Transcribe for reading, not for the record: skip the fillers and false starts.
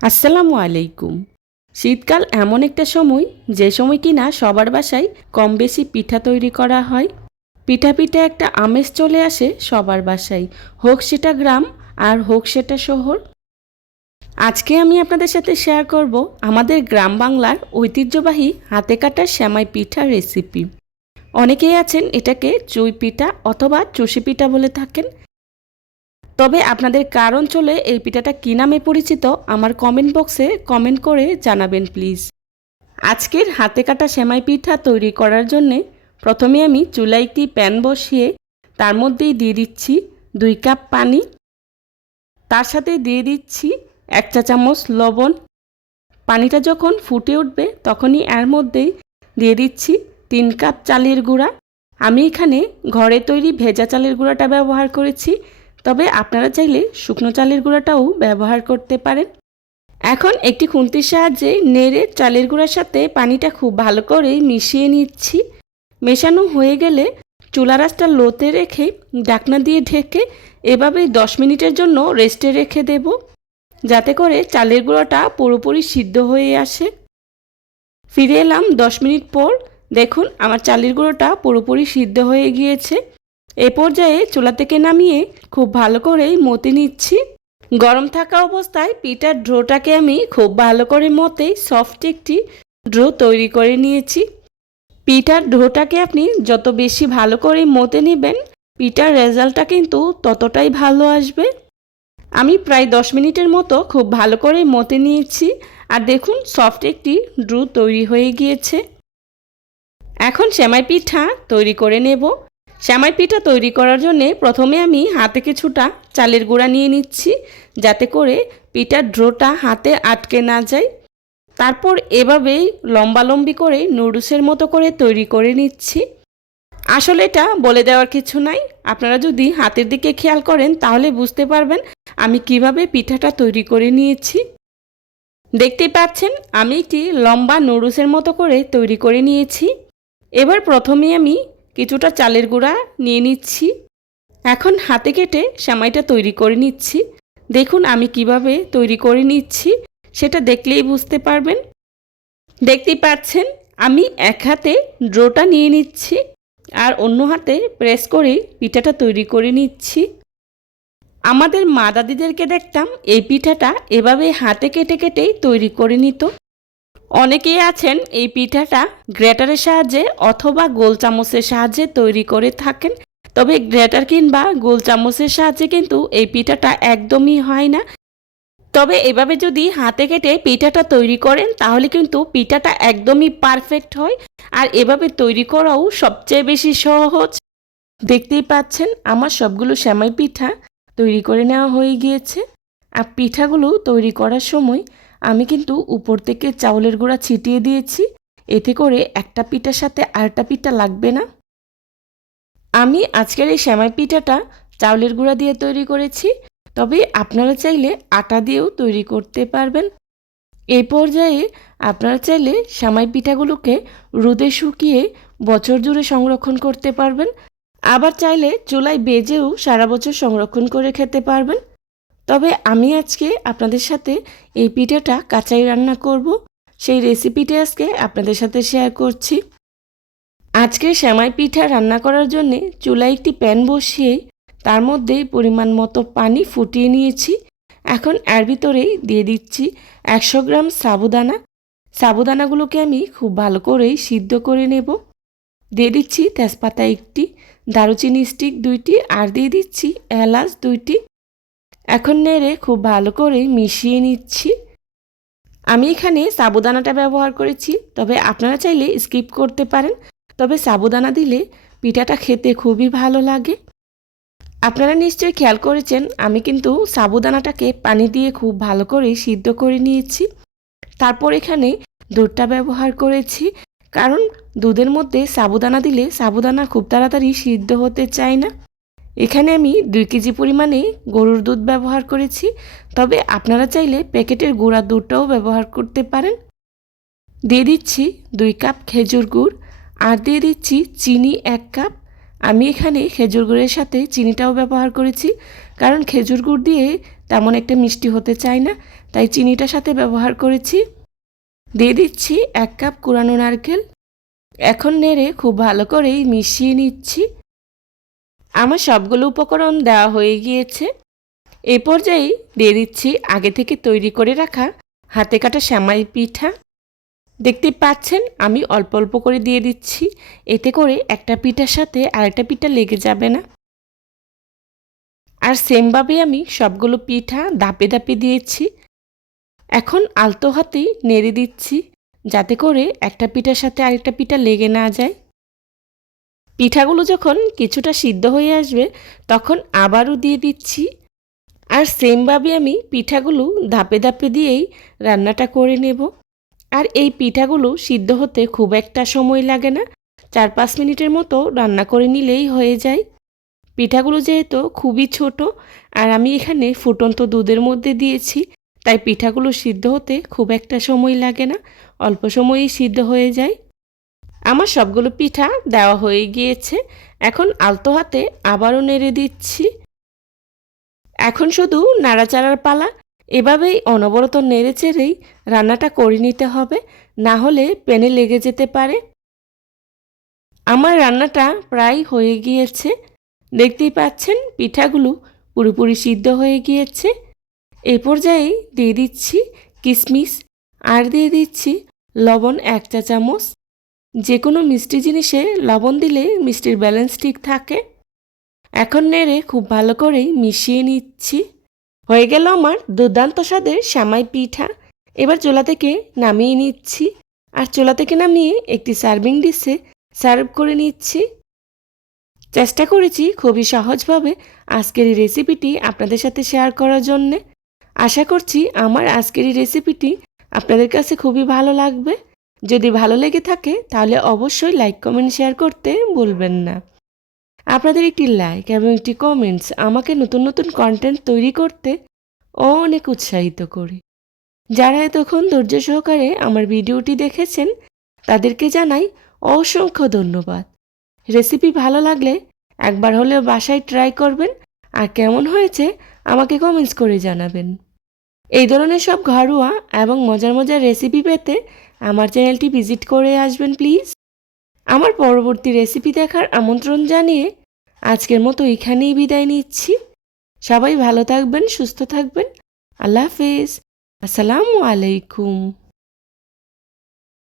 আসসালামু আলাইকুম। শীতকাল এমন একটা সময় যে সময় কিনা সবার বাসায় কম বেশি পিঠা তৈরি করা হয়। পিঠা পিঠা একটা আমেজ চলে আসে সবার বাসায়, হোক সেটা গ্রাম আর হোক সেটা শহর। আজকে আমি আপনাদের সাথে শেয়ার করব আমাদের গ্রাম বাংলার ঐতিহ্যবাহী হাতে কাটা সেমাই পিঠার রেসিপি। অনেকেই আছেন এটাকে চুই পিঠা অথবা চষি পিঠা বলে থাকেন। তবে আপনাদের কার অঞ্চলে এই পিঠাটা কী নামে পরিচিত আমার কমেন্ট বক্সে কমেন্ট করে জানাবেন প্লিজ। আজকের হাতে কাটা সেমাই পিঠা তৈরি করার জন্যে প্রথমে আমি চুলায় একটি প্যান বসিয়ে তার মধ্যেই দিয়ে দিচ্ছি 2 কাপ পানি, তার সাথে দিয়ে দিচ্ছি 1 চা চামচ লবণ। পানিটা যখন ফুটে উঠবে তখনই এর মধ্যেই দিয়ে দিচ্ছি 3 কাপ চালের গুঁড়া। আমি এখানে ঘরে তৈরি ভেজা চালের গুঁড়াটা ব্যবহার করেছি, তবে আপনারা চাইলে শুকনো চালের গুঁড়াটাও ব্যবহার করতে পারেন। এখন একটি খুন্তির সাহায্যে নেড়ে চালের গুঁড়ার সাথে পানিটা খুব ভালো করে মিশিয়ে নিচ্ছি। মেশানো হয়ে গেলে চুলার আঁচটা লোতে রেখে ঢাকনা দিয়ে ঢেকে এভাবে 10 মিনিটের জন্য রেস্টে রেখে দেব, যাতে করে চালের গুঁড়াটা পুরোপুরি সিদ্ধ হয়ে আসে। ফিরে এলাম 10 মিনিট পর। দেখুন আমার চালের গুঁড়োটা পুরোপুরি সিদ্ধ হয়ে গিয়েছে। এ পর্যায়ে চুলা থেকে নামিয়ে খুব ভালো করে মতে নিচ্ছি। গরম থাকা অবস্থায় পিঠার ডোটাকে আমি খুব ভালো করে মতে সফট একটি ডো তৈরি করে নিয়েছি। পিঠার ডোটাকে আপনি যত বেশি ভালো করে মতে নেবেন, পিঠার রেজাল্টটা কিন্তু ততটাই ভালো আসবে। আমি প্রায় 10 মিনিটের মতো খুব ভালো করে মতে নিয়েছি, আর দেখুন সফট একটি ডো তৈরি হয়ে গিয়েছে। এখন সেমাই পিঠা তৈরি করে নেব। সেমাই পিঠা তৈরি করার জন্যে প্রথমে আমি হাতে কিছুটা চালের গুঁড়া নিয়ে নিচ্ছি, যাতে করে পিঠার ডোটা হাতে আটকে না যায়। তারপর এভাবেই লম্বালম্বি করে নুডলসের মতো করে তৈরি করে নিচ্ছি। আসলে এটা বলে দেওয়ার কিছু নাই, আপনারা যদি হাতের দিকে খেয়াল করেন তাহলে বুঝতে পারবেন আমি কিভাবে পিঠাটা তৈরি করে নিয়েছি। দেখতেই পাচ্ছেন আমি একটি লম্বা নুডলসের মতো করে তৈরি করে নিয়েছি। এবার প্রথমে আমি কিছুটা চালের গুঁড়া নিয়ে নিচ্ছি। এখন হাতে কেটে সেমাইটা তৈরি করে নিচ্ছি। দেখুন আমি কিভাবে তৈরি করে নিচ্ছি সেটা দেখলেই বুঝতে পারবেন। দেখতেই পাচ্ছেন আমি এক হাতে ডোটা নিয়ে নিচ্ছি আর অন্য হাতে প্রেস করে পিঠাটা তৈরি করে নিচ্ছি। আমাদের মা দাদিদেরকে দেখতাম এই পিঠাটা এভাবে হাতে কেটে কেটেই তৈরি করে নিত। অনেকেই আছেন এই পিঠাটা গ্রেটারের সাহায্যে অথবা গোল চামচের সাহায্যে তৈরি করে থাকেন, তবে গ্রেটার কিংবা গোল চামচের সাহায্যে কিন্তু এই পিঠাটা একদমই হয় না। তবে এভাবে যদি হাতে কেটে পিঠাটা তৈরি করেন তাহলে কিন্তু পিঠাটা একদমই পারফেক্ট হয়, আর এভাবে তৈরি করাও সবচেয়ে বেশি সহজ। দেখতেই পাচ্ছেন আমার সবগুলো সেমাই পিঠা তৈরি করে নেওয়া হয়ে গিয়েছে। আর পিঠাগুলো তৈরি করার সময় আমি কিন্তু উপর থেকে চাউলের গুঁড়া ছিটিয়ে দিয়েছি, এতে করে একটা পিঠার সাথে আরেকটা পিঠা লাগবে না। আমি আজকের এই সেমাই পিঠাটা চাউলের গুঁড়া দিয়ে তৈরি করেছি, তবে আপনারা চাইলে আটা দিয়েও তৈরি করতে পারবেন। এই পর্যায়ে আপনারা চাইলে সেমাই পিঠাগুলোকে রোদে শুকিয়ে বছর জুড়ে সংরক্ষণ করতে পারবেন, আবার চাইলে চুলায় ভেজেও সারা বছর সংরক্ষণ করে খেতে পারবেন। তবে আমি আজকে আপনাদের সাথে এই পিঠাটা কাঁচাই রান্না করব, সেই রেসিপিটা আজকে আপনাদের সাথে শেয়ার করছি। আজকে সেমাই পিঠা রান্না করার জন্যে চুলায় একটি প্যান বসিয়ে তার মধ্যে পরিমাণ মতো পানি ফুটিয়ে নিয়েছি। এখন এর ভিতরেই দিয়ে দিচ্ছি 100 গ্রাম সাবুদানা। সাবুদানাগুলোকে আমি খুব ভালো করেই সিদ্ধ করে নেব। দিয়ে দিচ্ছি তেজপাতা 1টি, দারুচিনি স্টিক 2টি, আর দিয়ে দিচ্ছি এলাচ 2টি। এখন নেড়ে খুব ভালো করে মিশিয়ে নিচ্ছি। আমি এখানে সাবুদানাটা ব্যবহার করেছি, তবে আপনারা চাইলে স্কিপ করতে পারেন, তবে সাবুদানা দিলে পিঠাটা খেতে খুবই ভালো লাগে। আপনারা নিশ্চয়ই খেয়াল করেছেন আমি কিন্তু সাবুদানাটাকে পানি দিয়ে খুব ভালো করে সিদ্ধ করে নিয়েছি। তারপর এখানে দুধটা ব্যবহার করেছি, কারণ দুধের মধ্যে সাবুদানা দিলে সাবুদানা খুব তাড়াতাড়ি সিদ্ধ হতে চায় না। এখানে আমি 2 কেজি পরিমাণে গরুর দুধ ব্যবহার করেছি, তবে আপনারা চাইলে প্যাকেটের গুঁড়া দুধটাও ব্যবহার করতে পারেন। দিয়ে দিচ্ছি 2 কাপ খেজুর গুড়, আর দিয়ে দিচ্ছি চিনি 1 কাপ। আমি এখানে খেজুর গুড়ের সাথে চিনিটাও ব্যবহার করেছি, কারণ খেজুর গুড় দিয়ে তেমন একটা মিষ্টি হতে চায় না, তাই চিনিটা সাথে ব্যবহার করেছি। দিয়ে দিচ্ছি 1 কাপ কুরানো নারকেল। এখন নেড়ে খুব ভালো করেই মিশিয়ে নিচ্ছি। আমার সবগুলো উপকরণ দেওয়া হয়ে গিয়েছে। এই পর্যায়ে দিয়ে দিচ্ছি আগে থেকে তৈরি করে রাখা হাতে কাটা সেমাই পিঠা। দেখতে পাচ্ছেন আমি অল্প অল্প করে দিয়ে দিচ্ছি, এতে করে একটা পিঠার সাথে আরেকটা পিঠা লেগে যাবে না। আর সেমভাবে আমি সবগুলো পিঠা ধাপে ধাপে দিয়েছি। এখন আলতো হাতেই নেড়ে দিচ্ছি, যাতে করে একটা পিঠার সাথে আরেকটা পিঠা লেগে না যায়। পিঠাগুলো যখন কিছুটা সিদ্ধ হয়ে আসবে তখন আবারও দিয়ে দিচ্ছি। আর সেমভাবে আমি পিঠাগুলো ধাপে ধাপে দিয়েই রান্নাটা করে নেব। আর এই পিঠাগুলো সিদ্ধ হতে খুব একটা সময় লাগে না, 4-5 মিনিটের মতো রান্না করে নিলেই হয়ে যায়। পিঠাগুলো যেহেতু খুবই ছোট আর আমি এখানে ফুটন্ত দুধের মধ্যে দিয়েছি, তাই পিঠাগুলো সিদ্ধ হতে খুব একটা সময় লাগে না, অল্প সময়েই সিদ্ধ হয়ে যায়। আমার সবগুলো পিঠা দেওয়া হয়ে গিয়েছে। এখন আলতো হাতে আবারও নেড়ে দিচ্ছি। এখন শুধু নাড়াচাড়ার পালা। এভাবেই অনবরত নেড়ে চেড়েই রান্নাটা করে নিতে হবে, না হলে প্যানে লেগে যেতে পারে। আমার রান্নাটা প্রায় হয়ে গিয়েছে। দেখতেই পাচ্ছেন পিঠাগুলো পুরোপুরি সিদ্ধ হয়ে গিয়েছে। এই পর্যায়ে দিয়ে দিচ্ছি কিশমিশ আর দিয়ে দিচ্ছি লবণ 1 চা চামচ। যে কোনো মিষ্টি জিনিসে লবণ দিলে মিষ্টির ব্যালেন্স ঠিক থাকে। এখন নেড়ে খুব ভালো করেই মিশিয়ে নিচ্ছি। হয়ে গেল আমার দুর্দান্ত স্বাদের সেমাই পিঠা। এবার চুলা থেকে নামিয়ে নিচ্ছি। আর চুলা থেকে নামিয়ে একটি সার্ভিং ডিশে সার্ভ করে নিচ্ছি। চেষ্টা করেছি খুবই সহজভাবে আজকের এই রেসিপিটি আপনাদের সাথে শেয়ার করার জন্যে। আশা করছি আমার আজকের এই রেসিপিটি আপনাদের কাছে খুবই ভালো লাগবে। যদি ভালো লেগে থাকে তাহলে অবশ্যই লাইক, কমেন্ট, শেয়ার করতে ভুলবেন না। আপনাদের একটি লাইক এবং একটি কমেন্টস আমাকে নতুন নতুন কন্টেন্ট তৈরি করতে অনেক উৎসাহিত করে। যারা এতক্ষণ ধৈর্য সহকারে আমার ভিডিওটি দেখেছেন তাদেরকে জানাই অসংখ্য ধন্যবাদ। রেসিপি ভালো লাগলে একবার হলেও বাসায় ট্রাই করবেন আর কেমন হয়েছে আমাকে কমেন্টস করে জানাবেন। এই ধরনের সব ঘরোয়া এবং মজার মজার রেসিপি পেতে আমার চ্যানেলটি ভিজিট করে আসবেন প্লিজ। আমার পরবর্তী রেসিপি দেখার আমন্ত্রণ জানিয়ে আজকের মতো এখানেই বিদায় নিচ্ছি। সবাই ভালো থাকবেন, সুস্থ থাকবেন। আল্লাহ হাফেজ। আসসালামু আলাইকুম।